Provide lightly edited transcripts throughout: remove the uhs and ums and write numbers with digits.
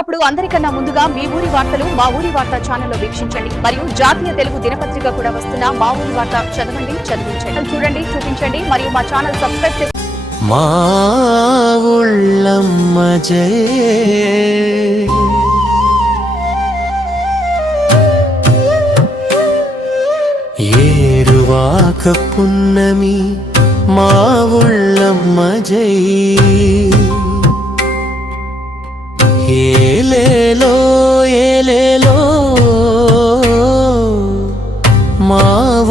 అప్పుడు అందరికన్నా ముందుగా మీ ఊరి వార్తలు మా ఊరి వార్త ఛానల్లో వీక్షించండి మరియు జాతీయ తెలుగు దినపత్రిక కూడా వస్తున్న మా ఊరి వార్త చదవండి, చదివించండి, చూడండి, చూపించండి మరియు మా ఛానల్ సబ్స్క్రైబ్ చేసి మా ఊళ్ళమ్మ జయ ఏరువాక పున్నమి మా ఊళ్ళమ్మ జయ ఏలేలో ఏలేలో మా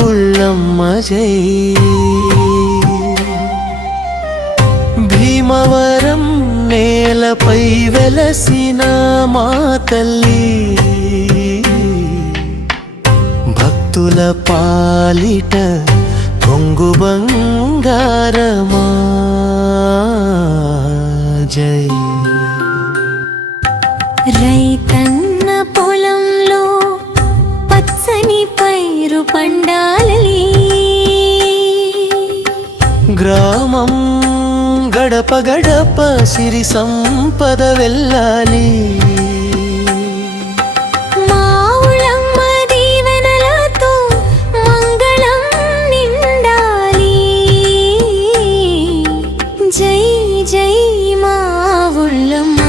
ఊళ్ళమ్మ జయ భీమవరం నేలపై వెలసిన మా తల్లి భక్తుల పాలిట కొంగు బంగారమా జై. రైతన్న పొలంలో పచ్చని పైరు పండాలి, గ్రామం గడప గడప సిరి సంపద వెళ్ళాలి, మా ఊళ్ళమ్మ దీవెనలతో మంగళం నిండాలి. జై జై మా ఊళ్ళమ్మ,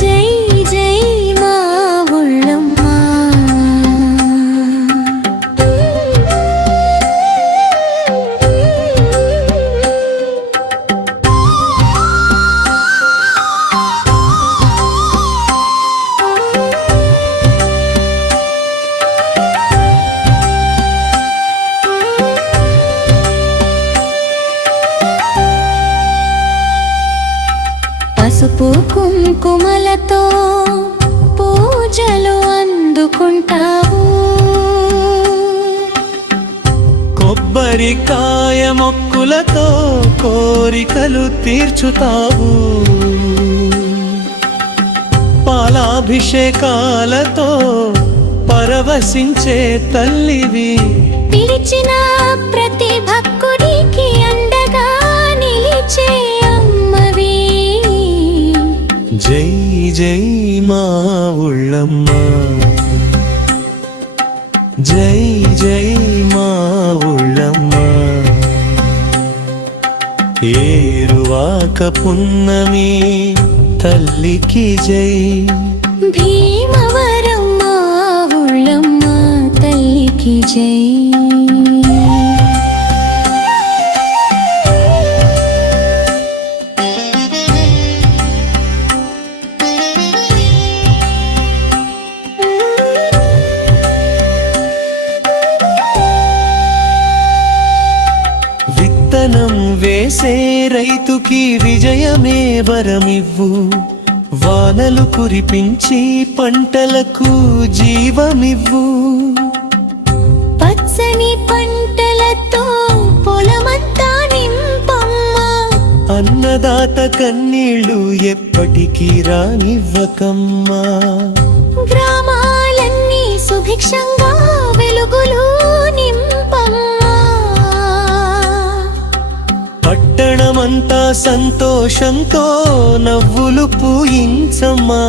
జై జై మా ఊళ్ళమ్మ. పసుపు కుంకుమలతో పూజలు అందుకుంటావు, కొబ్బరికాయ మొక్కులతో కోరికలు తీర్చుతావు, పాలాభిషేకాలతో పరవశించే తల్లివి, పిలిచిన ప్రతి భక్తుడికి అండగా నిలిచే అమ్మవి. జై జై మా ఊళ్ళమ్మ, జై జై మా ఊళ్ళమ్మ. ఏరువాక పున్నమి తల్లికి జై. భీమవరం మా ఊళ్ళమ్మ తల్లికి జై. విత్తనం వేసే రైతుకి విజయమే వరమివ్వు, వానలు కురిపించి పంటలకు జీవమివ్వు, పచ్చని పంటలతో పొలమంతా నింపమ్మా, అన్నదాత కన్నీళ్ళు ఎప్పటికీ రానివ్వకమ్మా, గ్రామాలన్నీ సుభిక్షంగా వెలుగులు నింపమ్మా, పట్టణమంతా సంతోషంతో నవ్వులు పూయించమ్మా,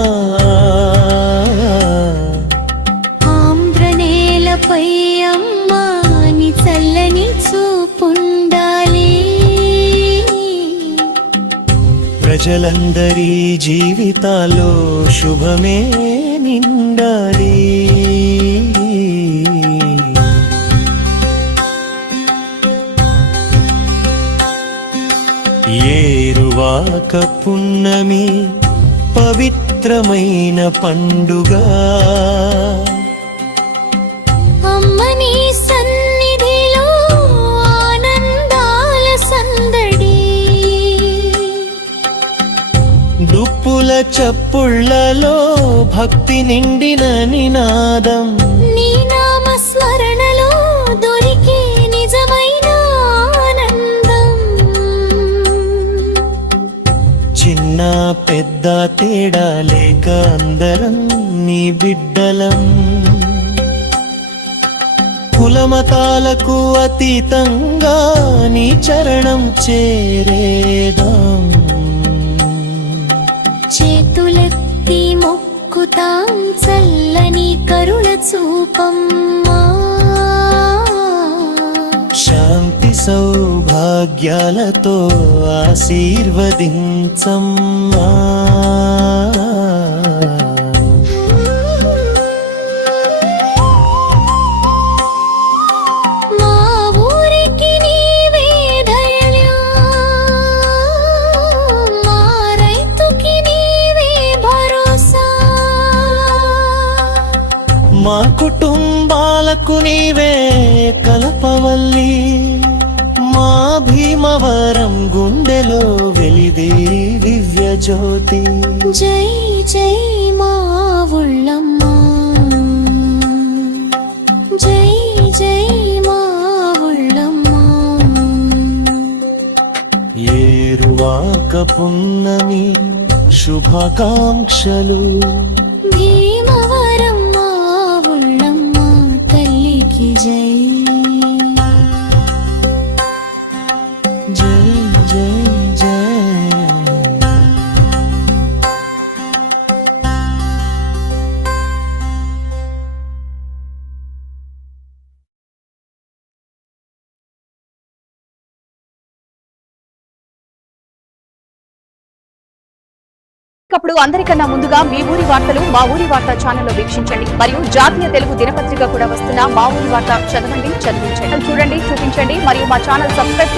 ఆంధ్రనేలపై అమ్మా నీ చల్లని చూపుండాలి, ప్రజలందరి జీవితాల్లో శుభమే నిండాలి. ఏరువాక పున్నమి పవిత్రమైన పండుగ, అమ్మ నీ సన్నిధిలో ఆనందాల సందడి, దుప్పుల చప్పుళ్లలో భక్తి నిండిన నినాదం, నీ నామ స్మరణలో దొరికే నిజమైన ఆనందం, చిన్న పెద్ద తేడా లేక అందరం నీ బిడ్డలం, కులమతాలకు అతీతంగా నీ చరణం చేరేదాం. చేతులెత్తి మొక్కుతాం చల్లని కరుణ చూపమ్మా శాంతి సౌభాగ్యాలతో ఆశీర్వదించమ్మా మా ఊరికి నీవే ధైర్యం మా రైతుకి నీవే భరోసా మా కుటుంబాలకు నీవే కలపవల్లి మా భీమవరం గుండెలో వెలిదే దివ్య జ్యోతి జై జై మా ఊళ్ళమ్మ జై జై మా ఊళ్ళమ్మ ఏరువాక పున్నమి శుభాకాంక్షలు భీమవరం మా ఊళ్ళమ్మ తల్లికి జై జై జై జై అప్పుడు అందరికన్నా ముందుగా మీ ఊరి వార్తలు మా ఊరి వార్త ఛానల్లో వీక్షించండి మరియు జాతీయ తెలుగు దినపత్రిక కూడా వస్తున్న మా ఊరి వార్త చదవండి చదివించండి చూడండి చూపించండి మరియు మా ఛానల్ సబ్స్క్రైబ్